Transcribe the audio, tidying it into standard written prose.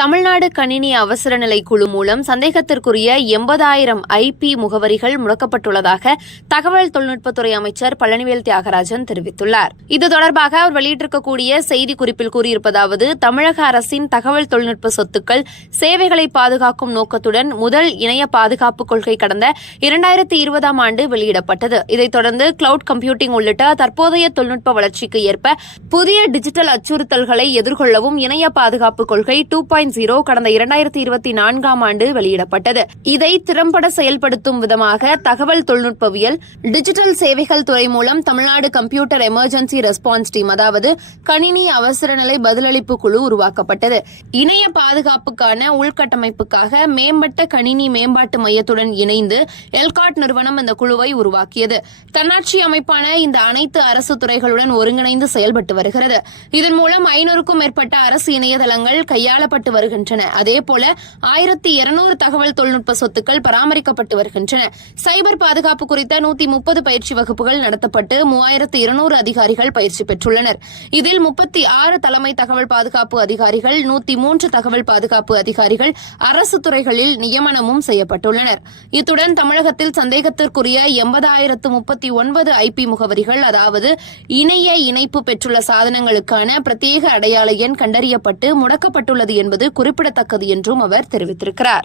தமிழ்நாடு கணினி அவசர நிலை குழு மூலம் சந்தேகத்திற்குரிய 80,000 ஐபி முகவரிகள் முடக்கப்பட்டுள்ளதாக தகவல் தொழில்நுட்பத்துறை அமைச்சர் பழனிவேல் தியாகராஜன் தெரிவித்துள்ளார். இது தொடர்பாக அவர் வெளியிட்டிருக்கக்கூடிய செய்திக்குறிப்பில் கூறியிருப்பதாவது, தமிழக அரசின் தகவல் தொழில்நுட்ப சொத்துக்கள் சேவைகளை பாதுகாக்கும் நோக்கத்துடன் முதல் இணைய பாதுகாப்பு கொள்கை கடந்த 2020ஆம் ஆண்டு வெளியிடப்பட்டது. இதைத் தொடர்ந்து கிளவுட் கம்ப்யூட்டிங் உள்ளிட்ட தற்போதைய தொழில்நுட்ப வளர்ச்சிக்கு ஏற்ப புதிய டிஜிட்டல் அச்சுறுத்தல்களை எதிர்கொள்ளவும் இணைய பாதுகாப்பு கொள்கை 2.0 கடந்த 2024ஆம் ஆண்டு வெளியிடப்பட்டது. இதை திறம்பட செயல்படுத்தும் விதமாக தகவல் தொழில்நுட்பவியல், டிஜிட்டல் சேவைகள் துறை மூலம் Tamil Nadu computer emergency response team, அதாவது கணினி அவசரநிலை பதிலளிப்பு குழு உருவாக்கப்பட்டது. இணைய பாதுகாப்புக்கான உள்கட்டமைப்புக்காக மேம்பட்ட கணினி மேம்பாட்டு மையத்துடன் இணைந்து எல்காட் நிறுவனம் இந்த குழுவை உருவாக்கியது. தன்னாட்சி அமைப்பான இந்த அனைத்து அரசு துறைகளுடன் ஒருங்கிணைந்து செயல்பட்டு வருகிறது. இதன் மூலம் 500க்கும் மேற்பட்ட அரசு இணையதளங்கள் கையாளப்பட்டு வருகின்றன. அதேபோல 1200 தகவல் தொழில்நுட்ப சொத்துக்கள் பராமரிக்கப்பட்டு வருகின்றன. சைபர் பாதுகாப்பு குறித்த 130 பயிற்சி வகுப்புகள் நடத்தப்பட்டு 3200 அதிகாரிகள் பயிற்சி பெற்றுள்ளனர். இதில் 36 தலைமை தகவல் பாதுகாப்பு அதிகாரிகள், 103 தகவல் பாதுகாப்பு அதிகாரிகள் அரசு துறைகளில் நியமனமும் செய்யப்பட்டுள்ளனர். இத்துடன் தமிழகத்தில் சந்தேகத்திற்குரிய 80,039 ஐபி முகவரிகள், அதாவது இணைய இணைப்பு பெற்றுள்ள சாதனங்களுக்கான பிரத்யேக அடையாள எண் கண்டறியப்பட்டு முடக்கப்பட்டுள்ளது என்பது குறிப்பிடத்தக்கது என்றும் அவர் தெரிவித்திருக்கிறார்.